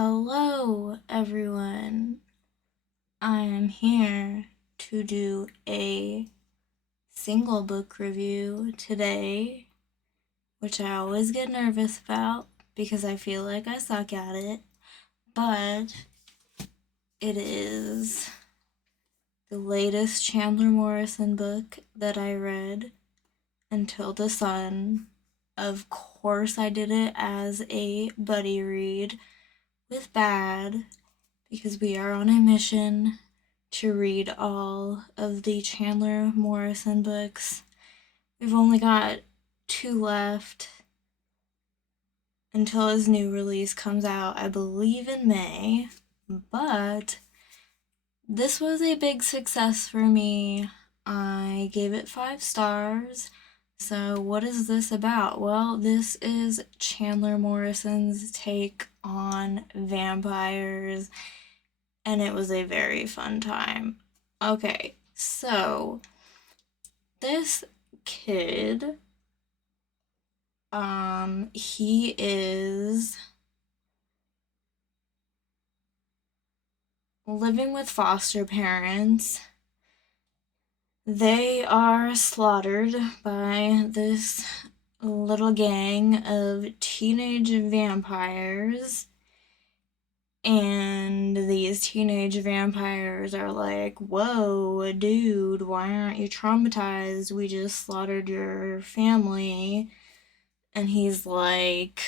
Hello, everyone. I am here to do a single book review today, which I always get nervous about because I feel like I suck at it, but it is the latest Chandler Morrison book that I read, Until the Sun. Of course, I did it as a buddy read with Bad because we are on a mission to read all of the Chandler Morrison books. We've only got two left until his new release comes out, I believe in May. But this was a big success for me. I gave it 5 stars. So, what is this about? Well, this is Chandler Morrison's take on vampires, and it was a very fun time. Okay, so this kid, he is living with foster parents. They are slaughtered by this little gang of teenage vampires. And these teenage vampires are like, whoa, dude, why aren't you traumatized? We just slaughtered your family. And he's like,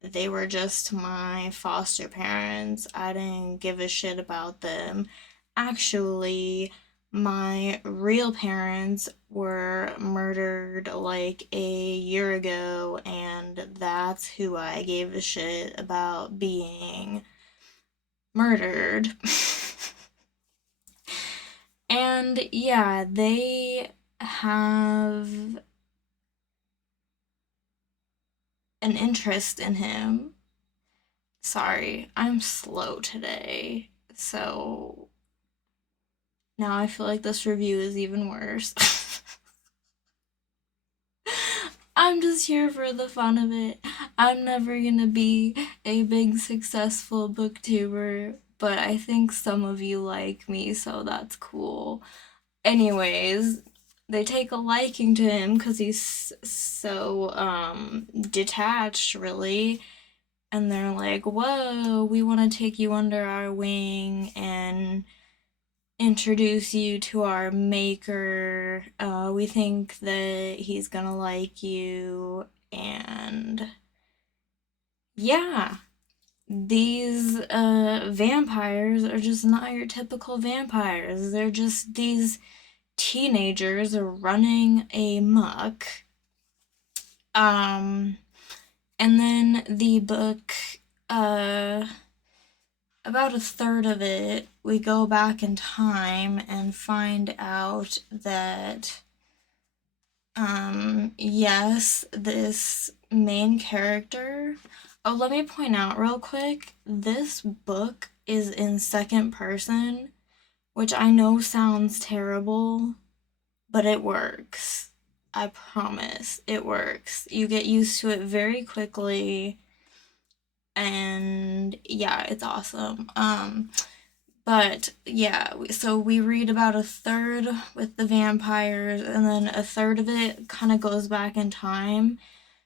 they were just my foster parents. I didn't give a shit about them. Actually, my real parents were murdered like a year ago, and that's who I gave a shit about being murdered. And yeah, they have an interest in him. Sorry, I'm slow today. So now I feel like this review is even worse. I'm just here for the fun of it. I'm never gonna be a big successful booktuber, but I think some of you like me, so that's cool. Anyways, they take a liking to him because he's so detached, really. And they're like, whoa, we want to take you under our wing and introduce you to our maker. We think that he's gonna like you. And yeah, these vampires are just not your typical vampires. They're just these teenagers running amok. Um, and then the book, uh, about a third of it, we go back in time and find out that, yes, this main character. Oh, let me point out real quick, this book is in second person, which I know sounds terrible, but it works. I promise it works. You get used to it very quickly, and yeah, it's awesome. But yeah, so we read about a third with the vampires, and then a third of it kind of goes back in time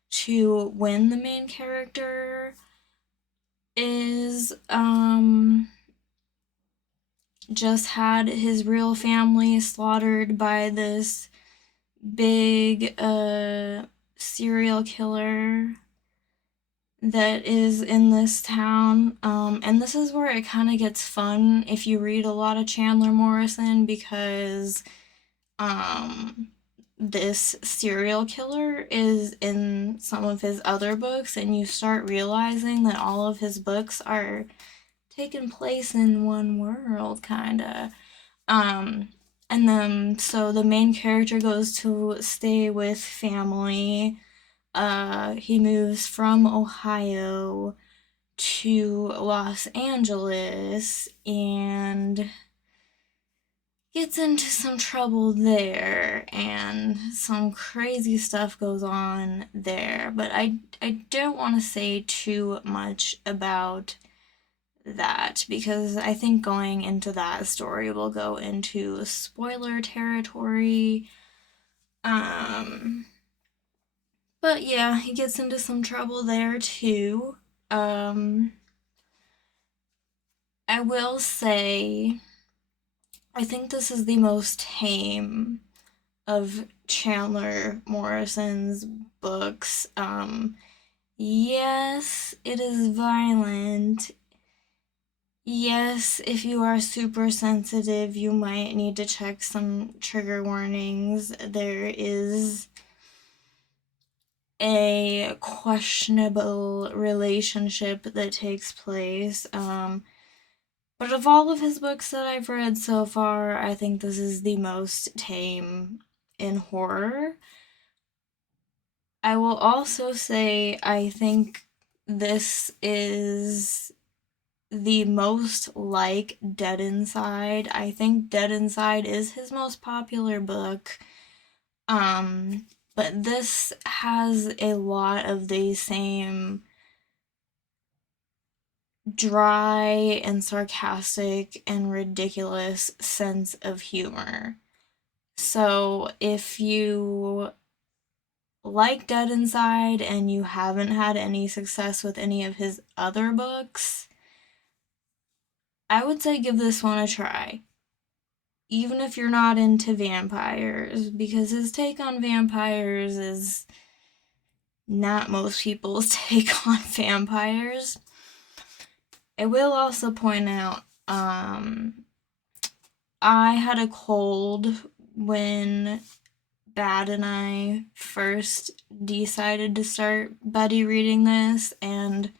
to when the main character is just had his real family slaughtered by this big serial killer that is in this town. And this is where it kind of gets fun if you read a lot of Chandler Morrison, because this serial killer is in some of his other books, and you start realizing that all of his books are taking place in one world, kind of. Um, and then, so the main character goes to stay with family. He moves from Ohio to Los Angeles and gets into some trouble there, and some crazy stuff goes on there. But I don't want to say too much about that, because I think going into that story will go into spoiler territory. Um, but yeah, he gets into some trouble there too. Um, I will say, I think this is the most tame of Chandler Morrison's books. Yes, it is violent. Yes, if you are super sensitive, you might need to check some trigger warnings. There is a questionable relationship that takes place. But of all of his books that I've read so far, I think this is the most tame in horror. I will also say I think this is the most like Dead Inside. I think Dead Inside is his most popular book. But this has a lot of the same dry and sarcastic and ridiculous sense of humor. So if you like Dead Inside and you haven't had any success with any of his other books, I would say give this one a try. Even if you're not into vampires, because his take on vampires is not most people's take on vampires. I will also point out, I had a cold when Bad and I first decided to start buddy reading this, and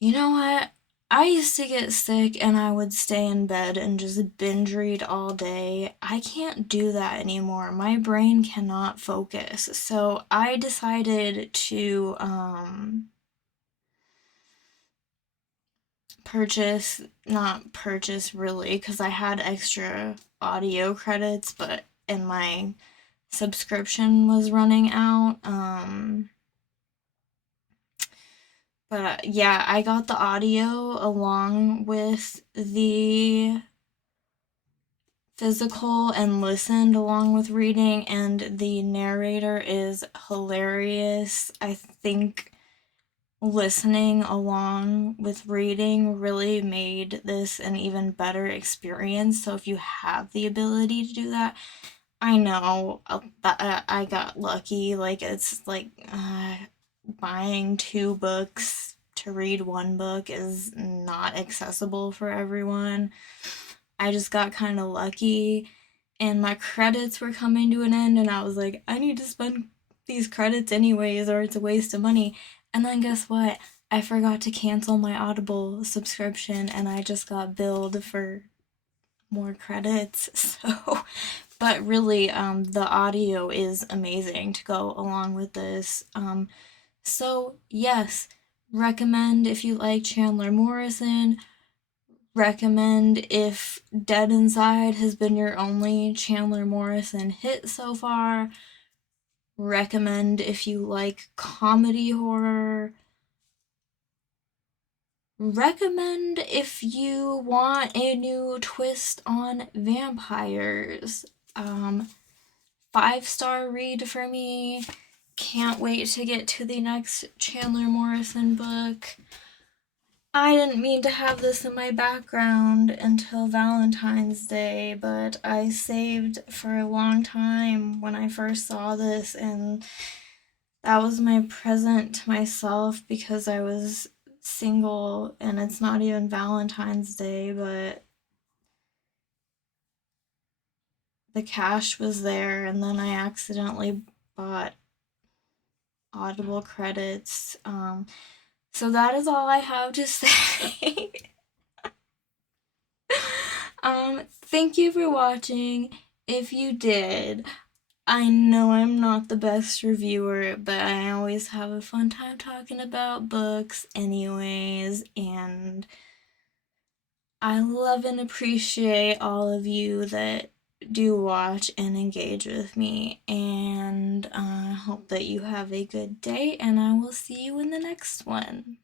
you know what? I used to get sick and I would stay in bed and just binge read all day. I can't do that anymore. My brain cannot focus. So I decided to not purchase really, because I had extra audio credits, but and my subscription was running out. But yeah, I got the audio along with the physical and listened along with reading, and the narrator is hilarious. I think listening along with reading really made this an even better experience. So if you have the ability to do that, I know I got lucky. Like, it's like buying two books to read one book is not accessible for everyone. I just got kind of lucky, and my credits were coming to an end, and I was like, I need to spend these credits anyways, or it's a waste of money. And then guess what? I forgot to cancel my Audible subscription, and I just got billed for more credits. So, but really, the audio is amazing to go along with this. So yes, recommend if you like Chandler Morrison. Recommend if Dead Inside has been your only Chandler Morrison hit so far. Recommend if you like comedy horror. Recommend if you want a new twist on vampires. 5-star read for me. Can't wait to get to the next Chandler Morrison book. I didn't mean to have this in my background until Valentine's Day, but I saved for a long time when I first saw this, and that was my present to myself because I was single and it's not even Valentine's Day, but the cash was there, and then I accidentally bought Audible credits. So that is all I have to say. Thank you for watching. If you did, I know I'm not the best reviewer, but I always have a fun time talking about books anyways, and I love and appreciate all of you that do watch and engage with me, and I hope that you have a good day, and I will see you in the next one.